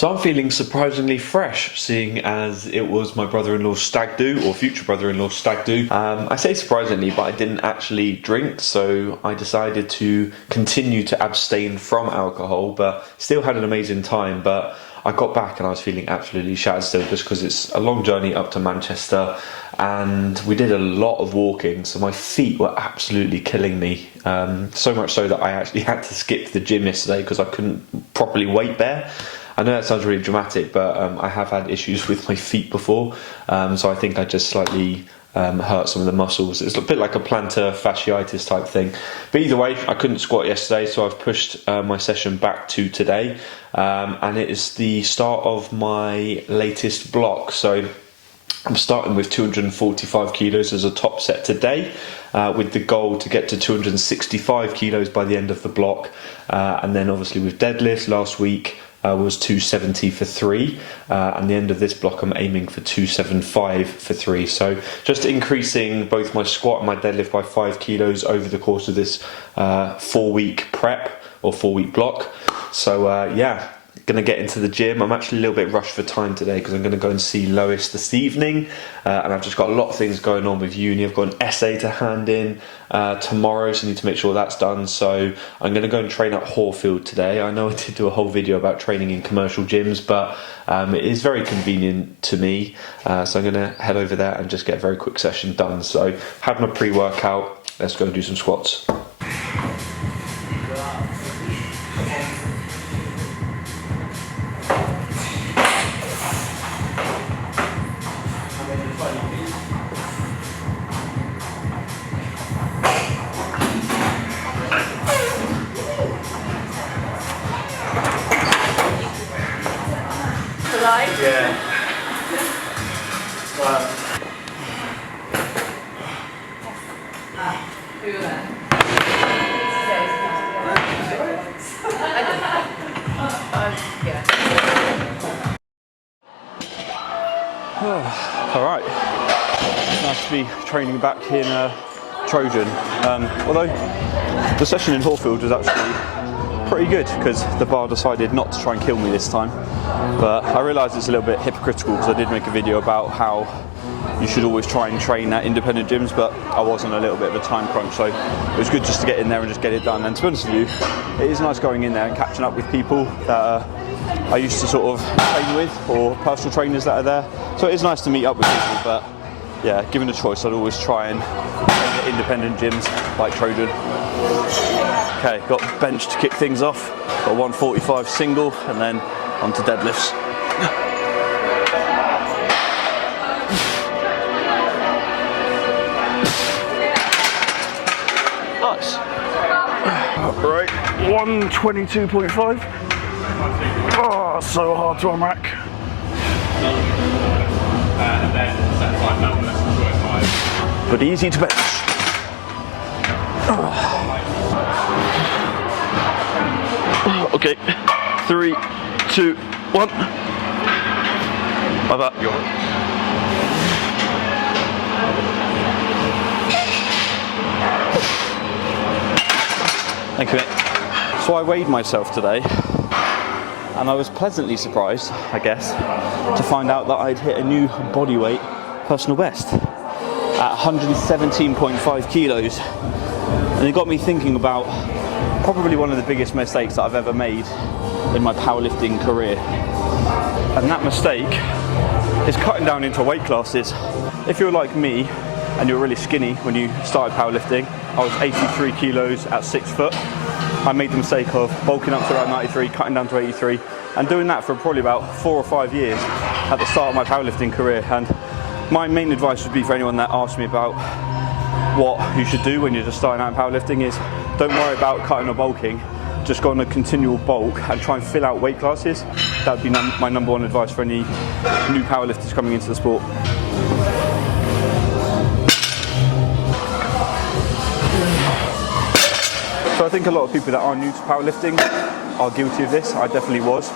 So I'm feeling surprisingly fresh, seeing as it was my brother-in-law's stag do, or future brother-in-law's stag do. I say surprisingly, but I didn't actually drink, so I decided to continue to abstain from alcohol, but still had an amazing time. But I got back and I was feeling absolutely shattered still, just because it's a long journey up to Manchester, and we did a lot of walking, so my feet were absolutely killing me. So much so that I actually had to skip the gym yesterday because I couldn't properly weight bear. I know that sounds really dramatic, but I have had issues with my feet before, so I think I just slightly hurt some of the muscles. It's a bit like a plantar fasciitis type thing. But either way, I couldn't squat yesterday, so I've pushed my session back to today, and it is the start of my latest block. So I'm starting with 245 kilos as a top set today, with the goal to get to 265 kilos by the end of the block, and then obviously with deadlifts last week was 270 for 3, and the end of this block I'm aiming for 275 for 3. So just increasing both my squat and my deadlift by 5 kilos over the course of this 4-week prep or 4-week block. So yeah, gonna get into the gym. I'm actually a little bit rushed for time today because I'm gonna go and see Lois this evening, and I've just got a lot of things going on with uni. I've got an essay to hand in tomorrow, so I need to make sure that's done. So I'm gonna go and train at Horfield today. I know I did do a whole video about training in commercial gyms, but it is very convenient to me, so I'm gonna head over there and just get a very quick session done. So had my pre-workout, let's go and do some squats. Yeah. All right, it's nice to be training back in Trojan, although the session in Horfield was actually pretty good because the bar decided not to try and kill me this time. But I realised it's a little bit hypocritical because I did make a video about how you should always try and train at independent gyms, but I was on a little bit of a time crunch, so it was good just to get in there and just get it done. And to be honest with you, it is nice going in there and catching up with people that I used to sort of train with, or personal trainers that are there. So it is nice to meet up with people, but yeah, given a choice, I'd always try and train at independent gyms like Trojan. Okay, got bench to kick things off, got 145 single, and then onto deadlifts. Nice. Right, 122.5. Oh, so hard to unrack. But easy to bench. Okay, 3, 2, 1. Like that. Thank you, mate. So I weighed myself today, and I was pleasantly surprised, I guess, to find out that I'd hit a new body weight personal best at 117.5 kilos. And it got me thinking about probably one of the biggest mistakes that I've ever made in my powerlifting career. And that mistake is cutting down into weight classes. If you're like me and you're really skinny when you started powerlifting, I was 83 kilos at 6 foot. I made the mistake of bulking up to around 93, cutting down to 83, and doing that for probably about 4 or 5 years at the start of my powerlifting career. And my main advice would be for anyone that asks me about what you should do when you're just starting out in powerlifting is don't worry about cutting or bulking, just go on a continual bulk and try and fill out weight classes. That would be my number one advice for any new powerlifters coming into the sport. So I think a lot of people that are new to powerlifting are guilty of this. I definitely was.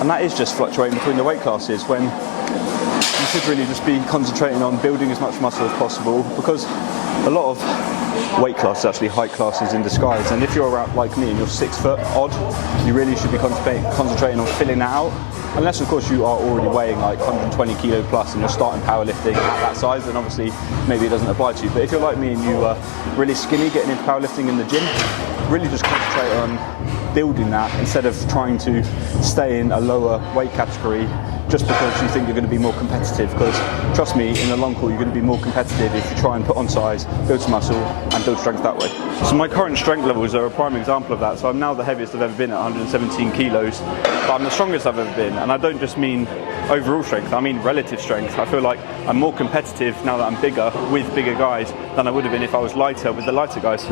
And that is just fluctuating between the weight classes when you should really just be concentrating on building as much muscle as possible, because a lot of weight class is actually height classes in disguise. And if you're around like me and you're 6 foot odd, you really should be concentrating on filling that out. Unless of course you are already weighing like 120 kilo plus and you're starting powerlifting at that size, then obviously maybe it doesn't apply to you. But if you're like me and you are really skinny getting into powerlifting in the gym, really just concentrate on building that instead of trying to stay in a lower weight category just because you think you're going to be more competitive. Because trust me, in the long haul you're going to be more competitive if you try and put on size, build some muscle and build strength that way. So my current strength levels are a prime example of that. So I'm now the heaviest I've ever been at 117 kilos, but I'm the strongest I've ever been. And I don't just mean overall strength, I mean relative strength. I feel like I'm more competitive now that I'm bigger with bigger guys than I would have been if I was lighter with the lighter guys.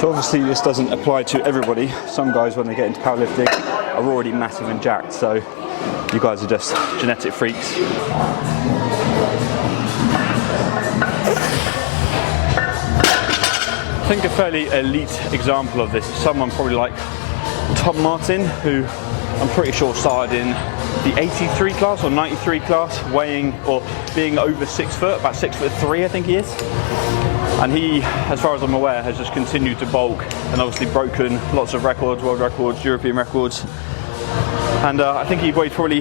So obviously this doesn't apply to everybody. Some guys when they get into powerlifting are already massive and jacked, so you guys are just genetic freaks. I think a fairly elite example of this is someone probably like Tom Martin, who I'm pretty sure started in the 83 class or 93 class, weighing or being over 6 foot, about 6'3" I think he is. And he, as far as I'm aware, has just continued to bulk and obviously broken lots of records, world records, European records. And I think he weighs probably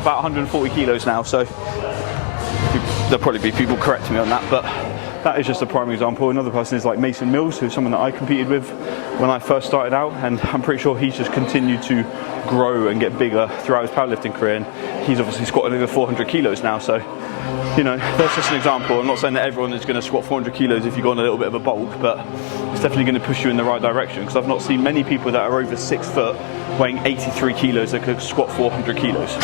about 140 kilos now, so there'll probably be people correcting me on that, but that is just a prime example. Another person is like Mason Mills, who's someone that I competed with when I first started out, and I'm pretty sure he's just continued to grow and get bigger throughout his powerlifting career, and he's obviously squatted over 400 kilos now, so you know, that's just an example. I'm not saying that everyone is going to squat 400 kilos if you've got a little bit of a bulk, but it's definitely going to push you in the right direction, because I've not seen many people that are over 6 foot weighing 83 kilos that could squat 400 kilos.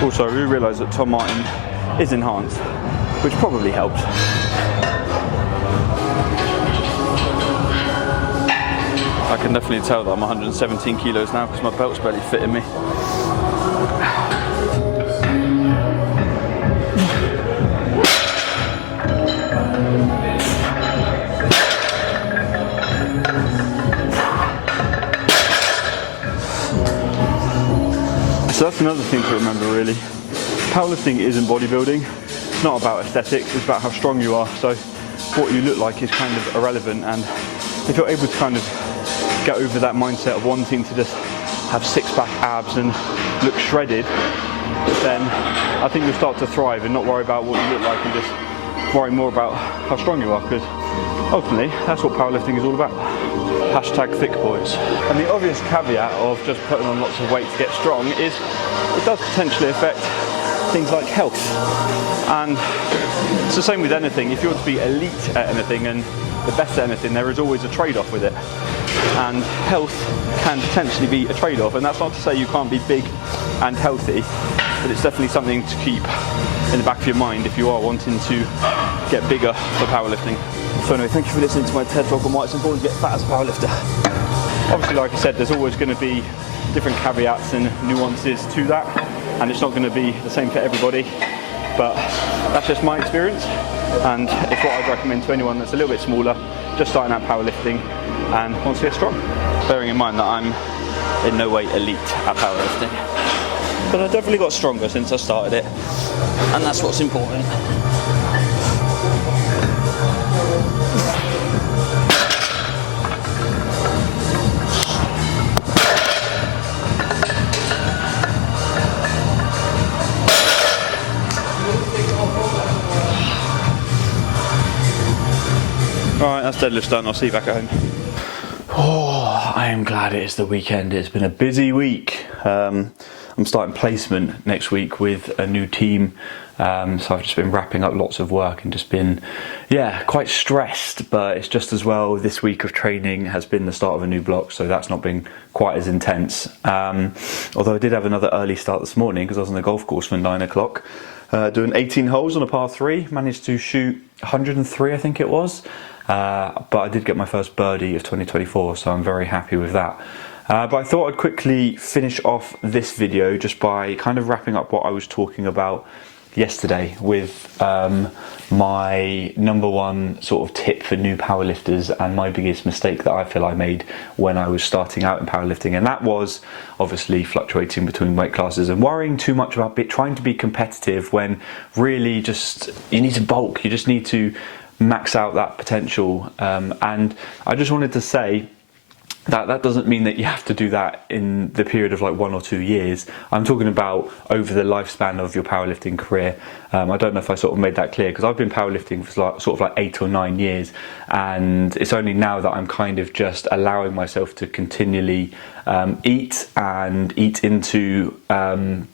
Also, I realised that Tom Martin is enhanced, which probably helps. I can definitely tell that I'm 117 kilos now because my belt's barely fitting me. So that's another thing to remember really. Powerlifting isn't bodybuilding. It's not about aesthetics, it's about how strong you are. So what you look like is kind of irrelevant, and if you're able to kind of get over that mindset of wanting to just have six-pack abs and look shredded, then I think you'll start to thrive and not worry about what you look like and just worry more about how strong you are, because ultimately that's what powerlifting is all about. Hashtag thick boys. And the obvious caveat of just putting on lots of weight to get strong is it does potentially affect things like health. And it's the same with anything. If you want to be elite at anything and the best at anything, there is always a trade-off with it. And health can potentially be a trade-off. And that's not to say you can't be big and healthy, but it's definitely something to keep in the back of your mind if you are wanting to get bigger for powerlifting. So anyway, thank you for listening to my TED Talk on why it's important to get fat as a powerlifter. Obviously, like I said, there's always going to be different caveats and nuances to that, and it's not going to be the same for everybody, but that's just my experience, and it's what I'd recommend to anyone that's a little bit smaller, just starting out powerlifting and wants to get strong. Bearing in mind that I'm in no way elite at powerlifting, but I've definitely got stronger since I started it, and that's what's important. Alright, that's deadlift done. I'll see you back at home. Oh, I am glad it is the weekend. It's been a busy week. I'm starting placement next week with a new team So I've just been wrapping up lots of work and just been, yeah, quite stressed, but it's just as well this week of training has been the start of a new block, so that's not been quite as intense. Although I did have another early start this morning because I was on the golf course for 9 o'clock, doing 18 holes on a par 3, managed to shoot 103 I think it was, but I did get my first birdie of 2024, so I'm very happy with that. But I thought I'd quickly finish off this video just by kind of wrapping up what I was talking about yesterday with my number one sort of tip for new powerlifters and my biggest mistake that I feel I made when I was starting out in powerlifting, and that was obviously fluctuating between weight classes and worrying too much about trying to be competitive when really just you need to bulk, you just need to max out that potential. And I just wanted to say that doesn't mean that you have to do that in the period of like 1 or 2 years. I'm talking about over the lifespan of your powerlifting career. I don't know if I sort of made that clear, because I've been powerlifting for sort of like 8 or 9 years, and it's only now that I'm kind of just allowing myself to continually eat into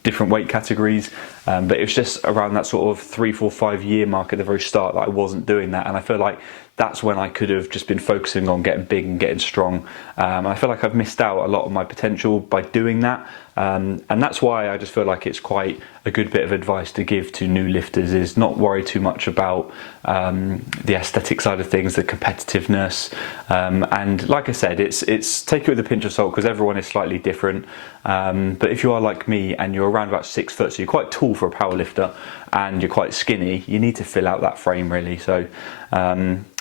different weight categories. But it was just around that sort of 3, 4, 5 year mark at the very start that I wasn't doing that, and I feel like that's when I could have just been focusing on getting big and getting strong. I feel like I've missed out a lot of my potential by doing that. And that's why I just feel like it's quite a good bit of advice to give to new lifters, is not worry too much about the aesthetic side of things, the competitiveness. And like I said, it's take it with a pinch of salt, because everyone is slightly different. But if you are like me and you're around about 6 foot, so you're quite tall for a powerlifter and you're quite skinny, you need to fill out that frame really. So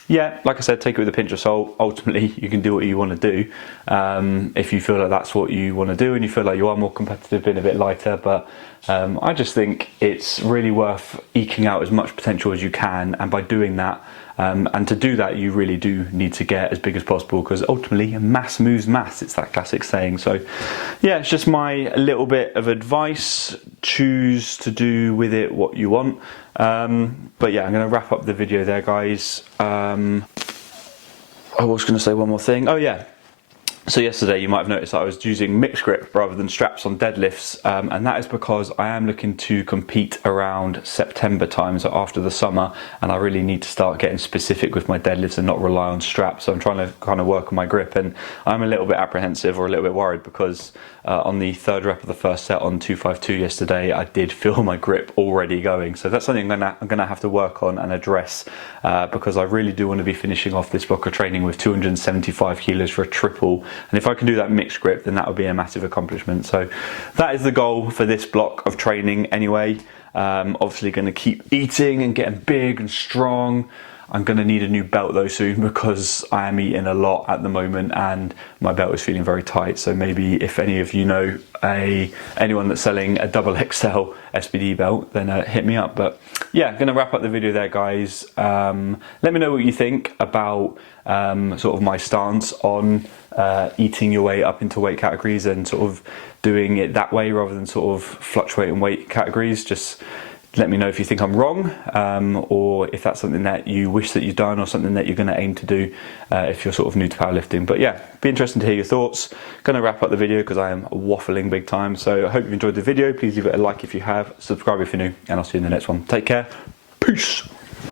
yeah, like I said, take it with a pinch of salt. Ultimately, you can do what you want to do if you feel like that's what you want to do and you feel like you are more competitive, being a bit lighter. But I just think it's really worth eking out as much potential as you can, and by doing that, and to do that, you really do need to get as big as possible, because ultimately mass moves mass. It's that classic saying. So yeah, it's just my little bit of advice. Choose to do with it what you want. But yeah, I'm going to wrap up the video there, guys. I was going to say one more thing. Oh yeah. So yesterday you might have noticed that I was using mixed grip rather than straps on deadlifts, and that is because I am looking to compete around September time, so after the summer, and I really need to start getting specific with my deadlifts and not rely on straps. So I'm trying to kind of work on my grip, and I'm a little bit apprehensive or a little bit worried because on the 3rd rep of the first set on 252 yesterday, I did feel my grip already going. So that's something I'm gonna have to work on and address, because I really do want to be finishing off this block of training with 275 kilos for a triple. And if I can do that mixed grip, then that would be a massive accomplishment. So that is the goal for this block of training anyway. Obviously going to keep eating and getting big and strong. I'm going to need a new belt though soon, because I am eating a lot at the moment and my belt is feeling very tight. So maybe if any of you know anyone that's selling a double XL SPD belt, then hit me up. But yeah, I'm going to wrap up the video there, guys. Let me know what you think about sort of my stance on eating your way up into weight categories and sort of doing it that way rather than sort of fluctuating weight categories. Just let me know if you think I'm wrong, or if that's something that you wish that you'd done, or something that you're going to aim to do if you're sort of new to powerlifting. But yeah, be interesting to hear your thoughts. Going to wrap up the video because I am waffling big time. So I hope you've enjoyed the video. Please leave it a like if you have, subscribe if you're new, and I'll see you in the next one. Take care. Peace.